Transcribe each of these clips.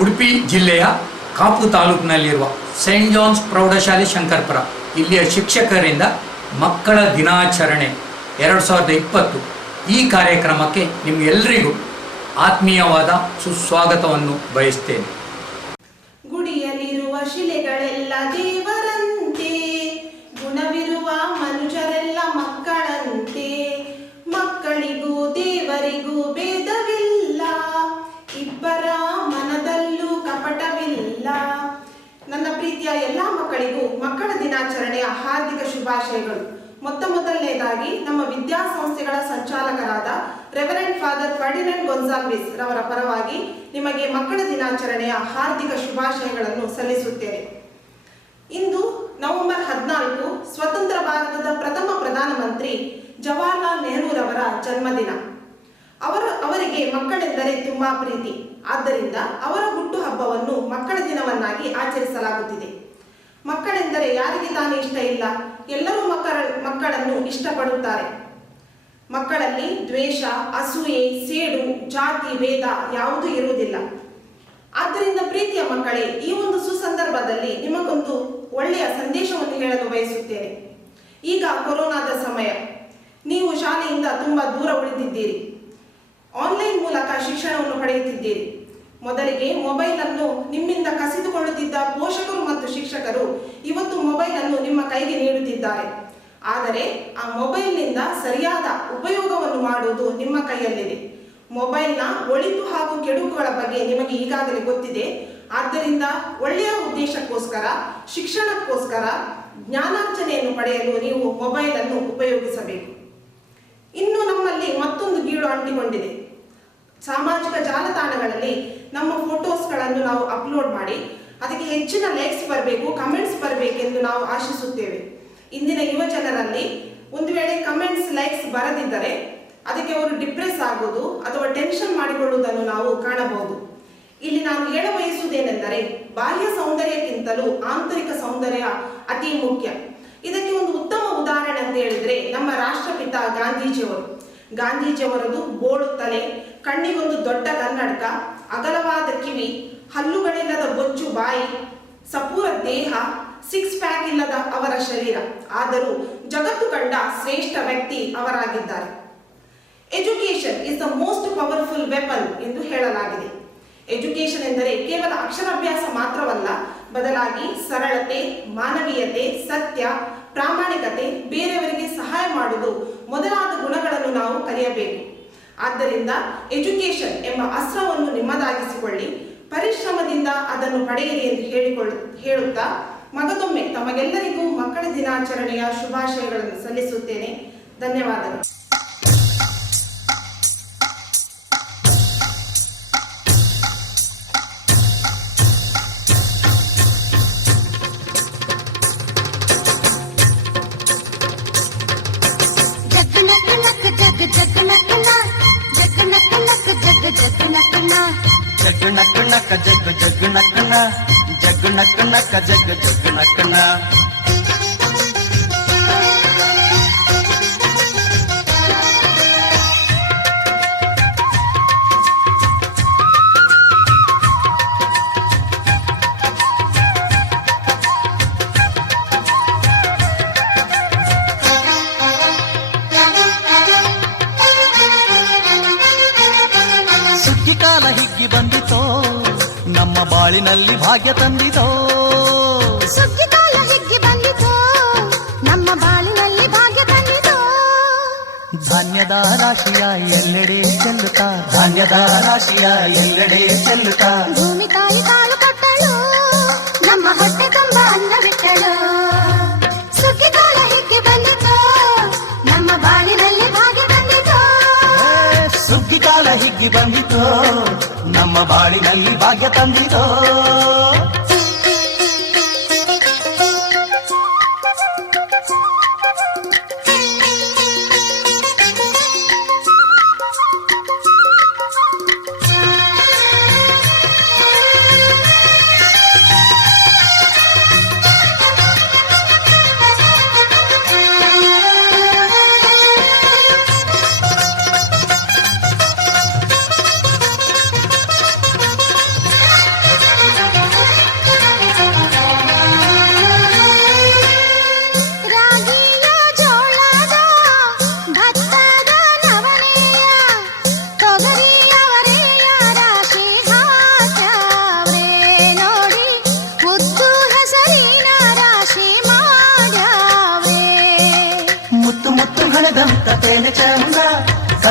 ಉಡುಪಿ ಜಿಲ್ಲೆಯ Kapu ತಾಲೂಕಿನಲ್ಲಿರುವ Saint John's ಪ್ರೌಢಶಾಲೆ ಶಂಕರಪುರ ಇಲ್ಲಿಯ ಶಿಕ್ಷಕರಿಂದ ಮಕ್ಕಳ ದಿನಾಚರಣೆ 2020 ಈ ಕಾರ್ಯಕ್ರಮಕ್ಕೆ ನಿಮ್ಗೆಲ್ಲರಿಗೂ ಆತ್ಮೀಯವಾದ ಸುಸ್ವಾಗತವನ್ನು ಬಯಸ್ತೇನೆ. ಗುಡಿಯಲ್ಲಿರುವ ಶಿಲೆಗಳೆಲ್ಲ ದೇವರಂತೆ, ಗುಣವಿರುವ ಮನುಷ್ಯರೆಲ್ಲ ಮಕ್ಕಳಂತೆ, ಮಕ್ಕಳಿಗೂ ದೇವರಿಗೂ ಭೇದವಿಲ್ಲ, ಇಬ್ಬರ ಮನದಲ್ಲೂ ಕಪಟವಿಲ್ಲ. ನನ್ನ ಪ್ರೀತಿಯ ಎಲ್ಲ ಮಕ್ಕಳಿಗೂ ಮಕ್ಕಳ ದಿನಾಚರಣೆಯ ಹಾರ್ದಿಕ ಶುಭಾಶಯಗಳು. ಮೊದಲನೇದಾಗಿ ನಮ್ಮ ವಿದ್ಯಾಸಂಸ್ಥೆಗಳ ಸಂಚಾಲಕರಾದ ರೆವರೆಂಡ್ ಫಾದರ್ ಫರ್ಡಿನೆಂಡ್ ಗೊನ್ಸಾಲ್ವಿಸ್ ರವರ ಪರವಾಗಿ ನಿಮಗೆ ಮಕ್ಕಳ ದಿನಾಚರಣೆಯ ಹಾರ್ದಿಕ ಶುಭಾಶಯಗಳನ್ನು ಸಲ್ಲಿಸುತ್ತೇನೆ. ಇಂದು ನವೆಂಬರ್ 14 ಸ್ವತಂತ್ರ ಭಾರತದ ಪ್ರಥಮ ಪ್ರಧಾನಮಂತ್ರಿ ಜವಾಹರ್ಲಾಲ್ ನೆಹರೂರವರ ಜನ್ಮದಿನ. ಅವರಿಗೆ ಮಕ್ಕಳೆಂದರೆ ತುಂಬಾ ಪ್ರೀತಿ. ಆದ್ದರಿಂದ ಅವರ ಹುಟ್ಟುಹಬ್ಬವನ್ನು ಮಕ್ಕಳ ದಿನವನ್ನಾಗಿ ಆಚರಿಸಲಾಗುತ್ತಿದೆ. ಮಕ್ಕಳೆಂದರೆ ಯಾರಿಗೆ ತಾನೇ ಇಷ್ಟ ಇಲ್ಲ? ಎಲ್ಲರೂ ಮಕ್ಕಳನ್ನು ಇಷ್ಟಪಡುತ್ತಾರೆ. ಮಕ್ಕಳಲ್ಲಿ ದ್ವೇಷ, ಅಸೂಯೆ, ಸೇಡು, ಜಾತಿ, ಭೇದ ಯಾವುದೂ ಇರುವುದಿಲ್ಲ. ಆದ್ದರಿಂದ ಪ್ರೀತಿಯ ಮಕ್ಕಳೇ, ಈ ಒಂದು ಸುಸಂದರ್ಭದಲ್ಲಿ ನಿಮಗೊಂದು ಒಳ್ಳೆಯ ಸಂದೇಶವನ್ನು ಹೇಳಲು ಬಯಸುತ್ತೇನೆ. ಈಗ ಕೊರೋನಾದ ಸಮಯ, ನೀವು ಶಾಲೆಯಿಂದ ತುಂಬಾ ದೂರ ಉಳಿದಿದ್ದೀರಿ. ಆನ್ಲೈನ್ ಮೂಲಕ ಶಿಕ್ಷಣವನ್ನು ಪಡೆಯುತ್ತಿದ್ದೀರಿ. ಮೊದಲಿಗೆ ಮೊಬೈಲ್ ಅನ್ನು ನಿಮ್ಮಿಂದ ಕಸಿದುಕೊಳ್ಳುತ್ತಿದ್ದ ಪೋಷಕರು ಮತ್ತು ಶಿಕ್ಷಕರು ಇವತ್ತು ಮೊಬೈಲ್ ಅನ್ನು ನಿಮ್ಮ ಕೈಗೆ ನೀಡುತ್ತಿದ್ದಾರೆ. ಆದರೆ ಆ ಮೊಬೈಲ್ನಿಂದ ಸರಿಯಾದ ಉಪಯೋಗವನ್ನು ಮಾಡುವುದು ನಿಮ್ಮ ಕೈಯಲ್ಲಿದೆ. ಮೊಬೈಲ್ನ ಒಳಿತು ಹಾಗೂ ಕೆಡುಕುಗಳ ಬಗ್ಗೆ ನಿಮಗೆ ಈಗಾಗಲೇ ಗೊತ್ತಿದೆ. ಆದ್ದರಿಂದ ಒಳ್ಳೆಯ ಉದ್ದೇಶಕ್ಕೋಸ್ಕರ, ಶಿಕ್ಷಣಕ್ಕೋಸ್ಕರ, ಜ್ಞಾನಾರ್ಜನೆಯನ್ನು ಪಡೆಯಲು ನೀವು ಮೊಬೈಲ್ ಅನ್ನು ಉಪಯೋಗಿಸಬೇಕು. ಇನ್ನು ನಮ್ಮಲ್ಲಿ ಮತ್ತೊಂದು ಗೀಳು ಅಂಟಿಕೊಂಡಿದೆ. ಸಾಮಾಜಿಕ ಜಾಲತಾಣಗಳಲ್ಲಿ ನಮ್ಮ ಫೋಟೋಸ್ಗಳನ್ನು ನಾವು ಅಪ್ಲೋಡ್ ಮಾಡಿ ಅದಕ್ಕೆ ಹೆಚ್ಚಿನ ಲೈಕ್ಸ್ ಬರಬೇಕು, ಕಮೆಂಟ್ಸ್ ಬರಬೇಕೆಂದು ನಾವು ಆಶಿಸುತ್ತೇವೆ. ಇಂದಿನ ಯುವ ಜನರಲ್ಲಿ ಒಂದು ವೇಳೆ ಕಮೆಂಟ್ಸ್, ಲೈಕ್ಸ್ ಬರದಿದ್ದರೆ ಅದಕ್ಕೆ ಅವರು ಡಿಪ್ರೆಸ್ ಆಗುವುದು ಅಥವಾ ಟೆನ್ಷನ್ ಮಾಡಿಕೊಳ್ಳುವುದನ್ನು ನಾವು ಕಾಣಬಹುದು. ಇಲ್ಲಿ ನಾನು ಹೇಳ ಬಯಸುವುದೇನೆಂದರೆ, ಬಾಹ್ಯ ಸೌಂದರ್ಯಕ್ಕಿಂತಲೂ ಆಂತರಿಕ ಸೌಂದರ್ಯ ಅತಿ ಮುಖ್ಯ. ಇದಕ್ಕೆ ಒಂದು ಉತ್ತಮ ಉದಾಹರಣೆ ಅಂತ ಹೇಳಿದ್ರೆ ನಮ್ಮ ರಾಷ್ಟ್ರಪಿತ ಗಾಂಧೀಜಿಯವರದು ಬೋಳು ತಲೆ, ಕಣ್ಣಿಗೊಂದು ದೊಡ್ಡ ಕನ್ನಡಕ, ಅಗಲವಾದ ಕಿವಿ, ಹಲ್ಲುಗಳಿಲ್ಲದ ಬೊಚ್ಚು ಬಾಯಿ, ಸಪೂರ ದೇಹ, 6 ಪ್ಯಾಕ್ ಇಲ್ಲದ ಅವರ ಶರೀರ. ಆದರೂ ಜಗತ್ತು ಕಂಡ ಶ್ರೇಷ್ಠ ವ್ಯಕ್ತಿ ಅವರಾಗಿದ್ದಾರೆ. Education is the most powerful weapon ಎಂದು ಹೇಳಲಾಗಿದೆ. ಎಜುಕೇಶನ್ ಎಂದರೆ ಕೇವಲ ಅಕ್ಷರಾಭ್ಯಾಸ ಮಾತ್ರವಲ್ಲ, ಬದಲಾಗಿ ಸರಳತೆ, ಮಾನವೀಯತೆ, ಸತ್ಯ, ಪ್ರಾಮಾಣಿಕತೆ, ಬೇರೆಯವರಿಗೆ ಸಹಾಯ ಮಾಡುವುದು ಮೊದಲಾದ ಗುಣಗಳನ್ನು ನಾವು ಕಲಿಯಬೇಕು. ಆದ್ದರಿಂದ ಎಜುಕೇಶನ್ ಎಂಬ ಅಸ್ತ್ರವನ್ನು ನಿಮ್ಮದಾಗಿಸಿಕೊಳ್ಳಿ, ಪರಿಶ್ರಮದಿಂದ ಅದನ್ನು ಪಡೆಯಿರಿ ಎಂದು ಹೇಳುತ್ತಾ ಮಗದೊಮ್ಮೆ ತಮಗೆಲ್ಲರಿಗೂ ಮಕ್ಕಳ ದಿನಾಚರಣೆಯ ಶುಭಾಶಯಗಳನ್ನು ಸಲ್ಲಿಸುತ್ತೇನೆ. ಧನ್ಯವಾದಗಳು. ಕಾಲ ಹಿಗ್ಗಿ ಬಂದಿತೋ, ನಮ್ಮ ಬಾಳಿನಲ್ಲಿ ಭಾಗ್ಯ ತಂದಿತೋ. ಸುಗ್ಗಿ ಕಾಲ ಹಿಗ್ಗಿ ಬಂದಿತೋ, ನಮ್ಮ ಬಾಳಿನಲ್ಲಿ ಭಾಗ್ಯ ತಂದಿತೋ. ಧಾನ್ಯದ ರಾಶಿಯ ಎಲ್ಲೆಡೆ ಚೆಲ್ಲುತ್ತಾ, ಧಾನ್ಯದ ರಾಶಿಯ ಎಲ್ಲೆಡೆ ಚೆಲ್ಲುತ್ತಾ, ಭೂಮಿ ತಾಯಿ ಕಾಳು ಕೊಟ್ಟಳು, ನಮ್ಮ ಹೊಟ್ಟೆ ತುಂಬ ಅನ್ನ ಬಿಟ್ಟಳು. ಸುಗ್ಗಿ ಕಾಲ ಹಿಗ್ಗಿ ಬಂದಿತೋ, ನಮ್ಮ ಬಾಳಿನಲ್ಲಿ ಭಾಗ್ಯ ತಂದಿತೋ. ಸುಗ್ಗಿ ಕಾಲ ಹಿಗ್ಗಿ ಬಂದಿತೋ, ನಮ್ಮ ಬಾಳಿನಲ್ಲಿ ಭಾಗ್ಯ ತಂದಿತೋ.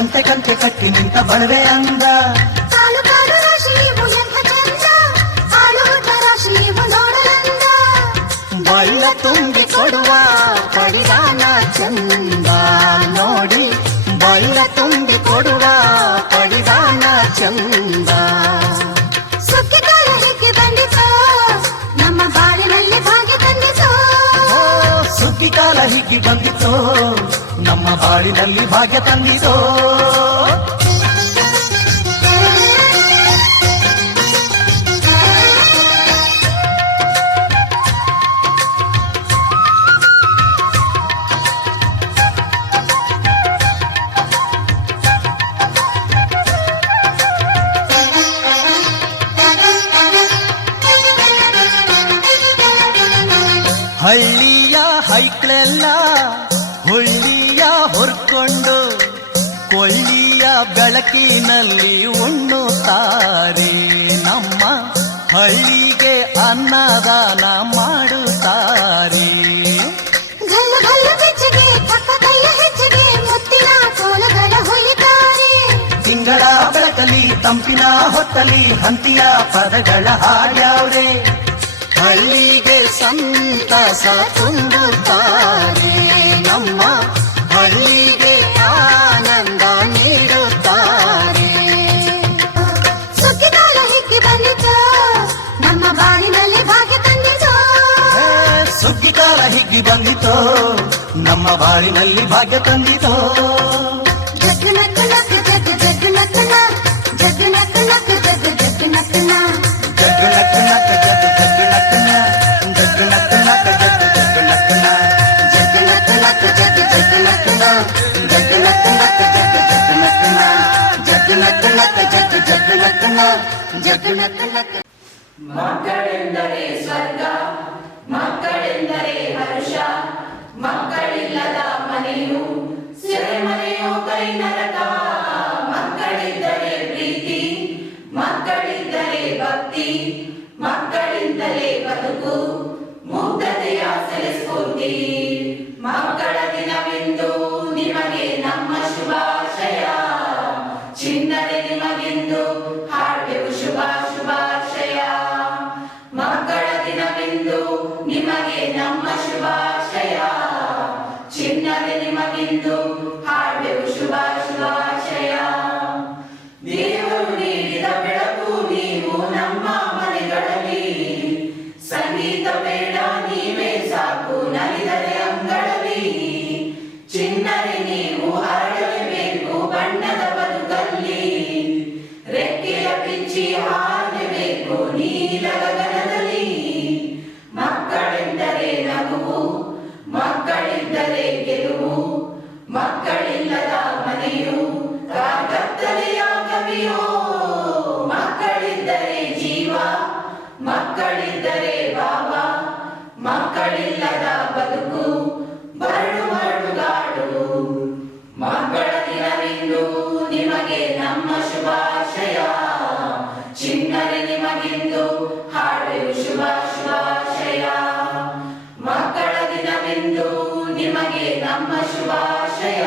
ಕಂತೆ ಕಂತೆ ಕಟ್ಟಿ ನಿಂತ ಬಣವೆ ಅಂದ. ಕಾಲು ಕಾಲು ರಾಶಿ ನೀವು ಎಂಥ ಚಂದ, ಹಾಲು ಊಟ ರಾಶಿ ನೀವು ನೋಡಲಂದ. ಬಳ್ಳ ತುಂಬಿ ಕೊಡುವ ಪಡಿದಾನ ಚಂದ ನೋಡಿ, ಬಳ್ಳ ತುಂಬಿ ಕೊಡುವ ಪಡಿದಾನ ಚಂದ. ಸುಗ್ಗಿಕಾಲ ಹೇಗೆ ಬಂದಿತೋ ನಮ್ಮ ಬಾಳಿನಲ್ಲಿ ಭಾಗ್ಯ ತಂದಿತೋ. ಸುಗ್ಗಿಕಾಲ ಹೀಗೆ ಬಂದಿತೋ ನಮ್ಮ ಬಾಳಿನಲ್ಲಿ ಭಾಗ್ಯ ತಂದಿತೋ. ಹಳ್ಳಿಯ ಹೈಕ್ಳೆಲ್ಲ ಹುಳ್ಳಿಯ ಹೊರ್ಕೊಂಡು ಕೊಳ್ಳಿಯ ಬೆಳಕಿನಲ್ಲಿ ಉಣ್ಣುತ್ತಾರೆ. ನಮ್ಮ ಹಳ್ಳಿಗೆ ಅನ್ನದಾನ ಮಾಡುತ್ತಾರೆ. ಗಲ್ಲು ಗಲ್ಲು ಬೆಚ್ಚಗೆ ಪಕ್ಕ ಕೈಯ ಹೆಚ್ಚಿಗೆ ಮುತ್ತಿನ ಕೋಲಗಳ ಹೊಲಿತಾರೆ. ತಿಂಗಳ ಬೆಳಕಲಿ ತಂಪಿನ ಹೊತ್ತಲಿ ಹಂತಿಯ ಪದಗಳ ಹಾಡ್ಯಾವ್ರೆ. ಹಳ್ಳಿಗೆ ಸಂತಸ ತುಂಬುತ್ತಾರೆ. ನಮ್ಮ ಹಳ್ಳಿಗೆ ಆನಂದ ನೀಡುತ್ತಾರೆ. ಸುಗ್ಗಿಕಾಲ ಹೇಗೆ ಬಂದಿತೋ ನಮ್ಮ ಬಾಳಿನಲ್ಲಿ ಭಾಗ್ಯ ತಂದಿತೋ. ಸುಗ್ಗಿಕಾಲ ಹೀಗೆ ಬಂದಿತೋ ನಮ್ಮ ಬಾಳಿನಲ್ಲಿ ಭಾಗ್ಯ ತಂದಿತೋ. ಜಗ್ಗು ನಕ್ಕು ನಕ್ಕು ಜಗ್ಗು ಜಗ್ಗು ನಕ್ಕು ನ, ಜಗ್ಗು ನಕ್ಕು ನಕ್ಕು ಜಗ್ಗು ಜಗ್ಗು ನಕ್ಕು ನ. ಜಗ್ಗು ನಕ್ಕ ನಕ್ಕ ಜಗ್ಗು ಜಗ್ಗು ನಕ್ಕನ, ಜಗ್ಗು ನಕ್ಕ ನಕ್ಕ ಜಗ್ಗು ಜಗ್ಗು ನಕ್ಕನ, ಜಗ್ಗು ನಕ್ಕು ನಕ್ಕು ಜಗ್ಗು ಜಗ್ಗು ನಕ್ಕು ನ, ಜಗ್ಗು ನಕ್ಕ ನಕ್ಕ ಜಗ್ಗು ಜಗ್ಗು ನಕ್ಕನ, ಜಗ್ಗು ನಕ್ಕು ನಕ್ಕು ಜಗ್ಗು ಜಗ್ಗು ನಕ್ಕು ನ, ಜಗ್ಗು ನಕ್ಕು ನಕ್ಕು. ಮಕ್ಕಳೆಂದರೆ ಸ್ವರ್ಗ, ಮಕ್ಕಳೆಂದರೆ ಹರ್ಷ, ಮಕ್ಕಳಿಲ್ಲದ ಮನೆಯು ಸೆರೆಮನೆಯೋ ಕೈ ನರಕ. ಮಕ್ಕಳಿದ್ದರೆ ಪ್ರೀತಿ, ಮಕ್ಕಳಿದ್ದರೆ ಭಕ್ತಿ, ಮಕ್ಕಳಿಂದಲೇ ಬದುಕು ಮುಗ್ಧತೆಯ ಸೆಲೆಸ್ಫೂರ್ತಿ. ಮಕ್ಕಳ ದಿನವೆಂದು ನಿಮಗೆ ನಮ್ಮ ಶುಭಾಶಯ, ಚಿನ್ನದೆ ನಿಮಗೆಂದು ಹಾಡುವೆವು ಶುಭ ಶುಭಾಶಯ. ಮಕ್ಕಳ ದಿನವೆಂದು ನಿಮಗೆ ನಮ್ಮ ಶುಭಾಶಯ, ಚಿನ್ನದೆ ನಿಮಗೆಂದು ಹಾಡುವೆವು ಶುಭ ಶುಭಾಶಯ. ದೇವರು ನೀಡಿದ ಬೆಳಕು ನೀವು ನಮ್ಮ ಮನೆಗಳಲ್ಲಿ, ಸಂಗೀತ ಬೇಡ ನೀವೇ ಸಾಕು ನಲಿದರೆ ಅಂಗಳಲ್ಲಿ. ಚಿನ್ನರೆ ನೀವು ಹರಡಲೇಬೇಕು ಬಣ್ಣದ ಬದುಕಲ್ಲಿ, ರೆಕ್ಕೆಯ ಬಿಚ್ಚಿ ಹಾರಬೇಕು ನೀಲ ಗಗನದಲ್ಲಿ. ಮಕ್ಕಳೆಂದರೆ ನಗುವು, ಮಕ್ಕಳಿದ್ದರೆ ಗೆಲುವು, ಮಕ್ಕಳಿಲ್ಲದ ಮನೆಯು ಕಾರ್ಗತ್ತಲೆಯ ಕವಿಯೋ. ಮಕ್ಕಳಿದ್ದರೆ ಜೀವ, ಮಕ್ಕಳಿದ್ದರೆ ಭಾವ, ಮಕ್ಕಳಿಲ್ಲದ ಬದುಕು ಬರಡು ಮರಳುಗಾಡು. ಮಕ್ಕಳ ದಿನವೆಂದು ನಿಮಗೆ ನಮ್ಮ ಶುಭಾಶಯ, ಚಿನ್ನರೆ ನಿಮಗೆಂದು ಹಾಡುವೆವು ಶುಭ ಶುಭಾಶಯ. ಮಕ್ಕಳ ದಿನವೆಂದು ನಿಮಗೆ ನಮ್ಮ ಶುಭಾಶಯ.